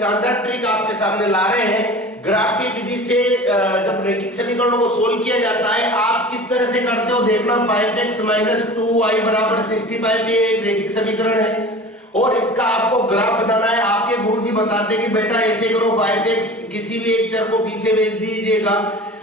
शानदार ट्रिक आपके सामने ला रहे हैं। ग्राफ की विधि से जब रैखिक समीकरणों को सोल्व किया जाता है, आप किस तरह से करते हो देखना। 5x - 2y = 65 ये एक रैखिक समीकरण है और इसका आपको ग्राफ बनाना है। आपके गुरुजी बताते हैं कि बेटा ऐसे करो, 5x किसी भी एक चर को पीछे भेज दीजिएगा।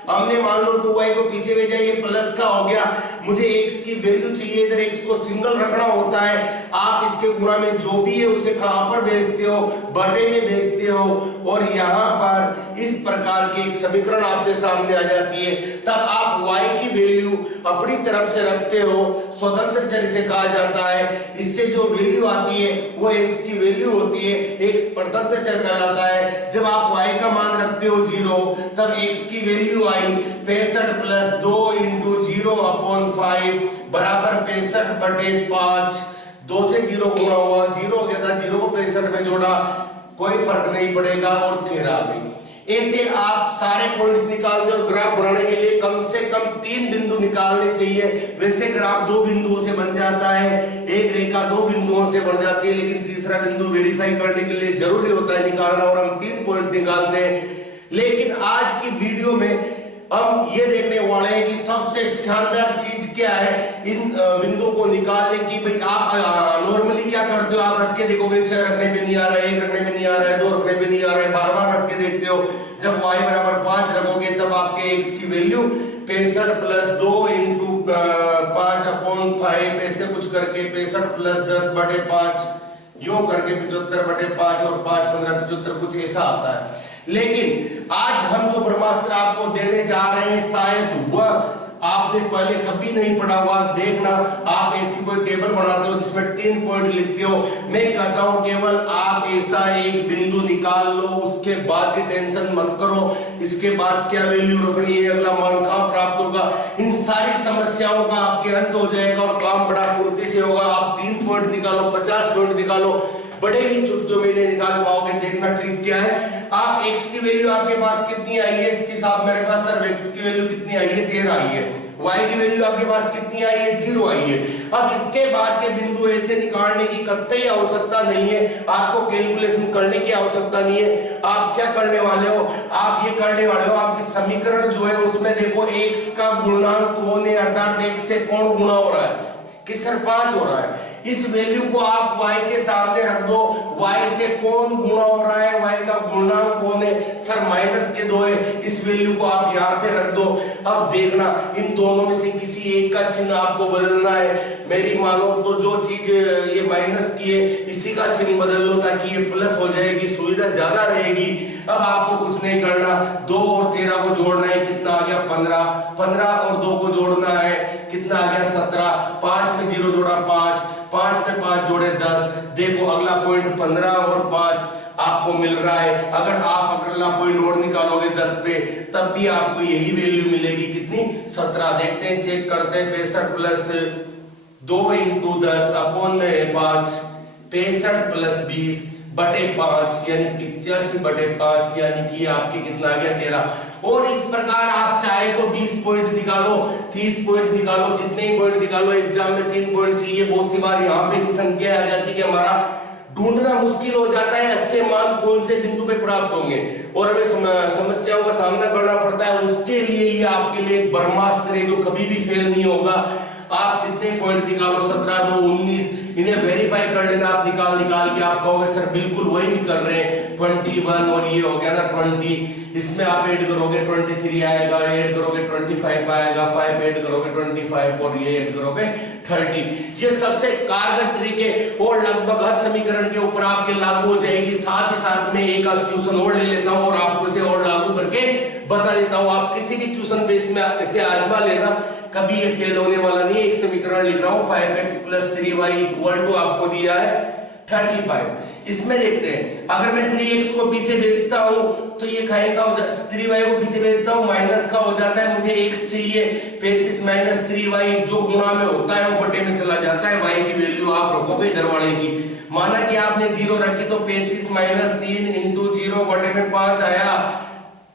हमने मान लो 2y को पीछे भेजा, ये प्लस का हो गया। मुझे x की वैल्यू चाहिए, इधर x को सिंगल रखना होता है। आप इसके गुणा में जो भी है उसे कहां पर भेजते हो, बटे में भेजते हो और यहां पर इस प्रकार की एक समीकरण आपके सामने आ जाती है। तब आप y की वैल्यू अपनी तरफ से रखते हो, स्वतंत्र चर इसे कहा जाता है। इससे जो वैल्यू आती है वो x की वैल्यू होती है, x स्वतंत्र चर कहलाता है। जब आप y का मान रखते हो 0, तब x की वैल्यू आई 65 + 2 × 0/5 बराबर 65/5। 2 से 0 गुणा हुआ, 0 हो गया था, 0 को 65 में जोड़ा, कोई फर्क नहीं पड़ेगा और 13 आ गई। ऐसे आप सारे पॉइंट्स निकाल दो। ग्राफ बनाने के लिए कम से कम 3 बिंदु निकालने चाहिए। वैसे ग्राफ 2 बिंदुओं से बन जाता है, एक रेखा 2 बिंदुओं से बन जाती है, लेकिन तीसरा बिंदु वेरीफाई करने के लिए जरूरी होता है निकालना और हम 3 पॉइंट निकालते हैं। लेकिन आज की वीडियो में हम ये देखने वाले हैं कि सबसे शानदार चीज क्या है इन बिंदु को निकालने की। भाई आप नॉर्मली क्या करते हो, आप रख के देखोगे 6 रखने पे नहीं आ रहा है, 1 रखने पे नहीं आ रहा है, 2 रखने पे नहीं आ रहा है, बार-बार रख के देखते हो। जब y = 5 रखोगे तब आपके x की वैल्यू 65 + 2 × 5/5 ऐसे कुछ करके 65 + 10/5 यो करके 75/5 और 5 15 75 कुछ ऐसा आता है। लेकिन आज हम जो ब्रह्मास्त्र आपको देने जा रहे हैं शायद वह आपने पहले कभी नहीं पढ़ा हुआ। देखना, आप ऐसी कोई टेबल बनाते हो जिसमें 3 पॉइंट लिखते हो। मैं कहता हूं केवल आप ऐसा एक बिंदु निकाल लो, उसके बाद की टेंशन मत करो। इसके बाद क्या वैल्यू रखनी है, अगला मान कहां प्राप्त होगा, इन सारी समस्याओं का आपके अंत हो जाएगा और काम बड़ा फुर्ती से होगा। आप 3 पॉइंट निकालो, 50 पॉइंट निकालो, बड़े ही चुटकियों में निकाल पाओगे। देखना ट्रिक क्या है। आप x की वैल्यू आपके पास कितनी आई है कि साहब मेरे पास सर x की वैल्यू कितनी आई है, 13 आई है। y की वैल्यू आपके पास कितनी आई है, 0 आई है। अब इसके बाद के बिंदु ऐसे निकालने की कतई आवश्यकता नहीं है, आपको कैलकुलेशन करने की आवश्यकता नहीं है। आप क्या करने वाले हो, आप ये करने वाले हो, आपकी समीकरण जो है उसमें देखो x का गुणनांक कौन है, अर्थात x से कौन गुणा हो रहा है, किस सर 5 हो रहा है। इस वैल्यू को आप y के सामने रख दो, y से कौन गुणा हो रहा है, y का गुणनांक कौन है, सर -2 है, इस वैल्यू को आप यहाँ पे रख दो। अब देखना इन दोनों में से किसी एक का चिन्ह आपको बदलना है। मेरी मानो तो जो चीज ये माइनस की है इसी का चिन्ह बदल लो ताकि ये प्लस हो जाएगी, सुविधा ज्यादा रहेगी। अब आपको कुछ नहीं करना, 2 और 13 को जोड़ना है, कितना आ गया 15, 15 और 2 को जोड़ना है, कितना आ गया 17, 5 में 0 जोड़ा 5, 5 में 5 जोड़े 10। देखो अगला पॉइंट 15 और 5 आपको मिल रहा है। अगर आप अगला पॉइंट और निकालोगे 10 पे तब भी आपको यही वैल्यू मिलेगी, कितनी 17। देखते हैं, चेक करते हैं। 65 + 2 × 10/5, 65 + 20/5 यानी 85/5 यानी कि आपके कितना आ गया 13। और इस प्रकार आप चाहे तो 20 पॉइंट निकालो, 30 पॉइंट निकालो, कितने ही पॉइंट निकालो। एग्जाम में 3 पॉइंट चाहिए, बहुत सी बार यहाँ पे संख्या आ जाती है कि हमारा ढूंढना मुश्किल हो जाता है अच्छे मान कौन से बिंदु पे प्राप्त होंगे और हमें समस्याओं का सामना करना पड़ता है। उसके लिए ये आपके लिए एक ब्रह्मास्त्र है जो कभी भी फेल नहीं होगा। आप कितने पॉइंट निकालो, 17, 2, 19, इन्हें वेरीफाई कर लेना। आप निकाल के आप कहोगे सर बिल्कुल वही निकल रहे हैं, 21 और ये हो गया ना 20, इसमें आप ऐड करोगे 23 आएगा, ऐड करोगे 25 आएगा, 5 ऐड करोगे 25 और ये ऐड करोगे 30। ये सबसे कारगर ट्रिक है और लगभग हर समीकरण के ऊपर आपके लागू हो जाएगी। साथ ही साथ में एक आध क्वेश्चन और ले लेता हूँ और आपको इसे और लागू करके बता देता हूँ। आप किसी भी क्वेश्चन बेस में इसे आजमा लेना, कभी ये फेल होने वाला नहीं है। एक समीकरण लिख रहा हूँ, 5x + 3y = आपको दिया है 35। इसमें देखते हैं, अगर मैं 3x को पीछे भेजता हूं तो ये खाएगा हो जाता है, 3y को पीछे भेजता हूं माइनस का हो जाता है, मुझे x चाहिए। 35 - 3y जो गुणा में होता है वो बटे में चला जाता है। y की वैल्यू आप रखोगे इधर वाले की। माना कि आपने 0 रखी तो 35 - 3 × 0 बटे में 5 आया।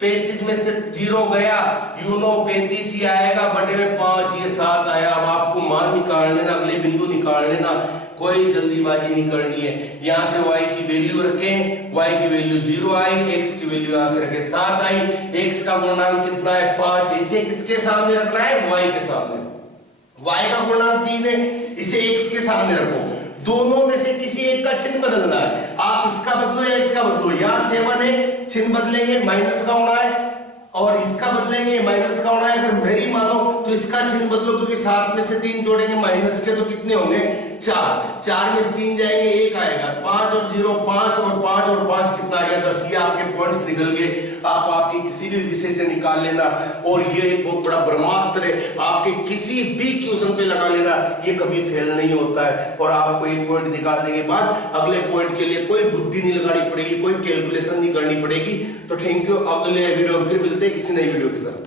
35 में से 0 गया, 35 ही आएगा, बटे में 5 ये 7 आया। अब आपको मान निकालने ना, अगले बिंदु निकालने ना। कोई जल्दीबाजी नहीं करनी है। यहाँ से y की वैल्यू रखें, y की वैल्यू 0 आई, x की वैल्यू यहाँ से रखें 7 आई, x का पूर्णांक कितना है 5, इसे किसके सामने रखना है y के सामने, y का पूर्णांक 3 है, इसे x के सामने रखो, दोनों में से किसी एक का चिन्ह बदलना है, आप इसका बदलो या इसका बदलो, यहाँ 7 है चिन्ह बदलेंगे माइनस का होना है और इसका बदलेंगे माइनस का होना है, अगर मेरी मानो तो इसका चिन्ह बदलो क्योंकि 7 में से 3 जोड़ेंगे माइनस के तो कितने होंगे 4 में से 3 जाएंगे 1 आएगा, 5 और 0 5 और 5 और 5 कितना आ गया 10, ये आपके पॉइंट्स निकल गए, आप आपकी किसी भी विषय से निकाल लेना और ये एक बहुत बड़ा ब्रह्मास्त्र है, आपके किसी भी क्वेश्चन पे लगा लेना, ये कभी फेल नहीं होता है और आपको एक पॉइंट निकालने के बाद अगले पॉइंट के लिए कोई बुद्धि नहीं लगानी पड़ेगी, कोई कैलकुलेशन नहीं करनी पड़ेगी। तो थैंक यू, अगले वीडियो में फिर मिलते हैं किसी नई वीडियो के साथ।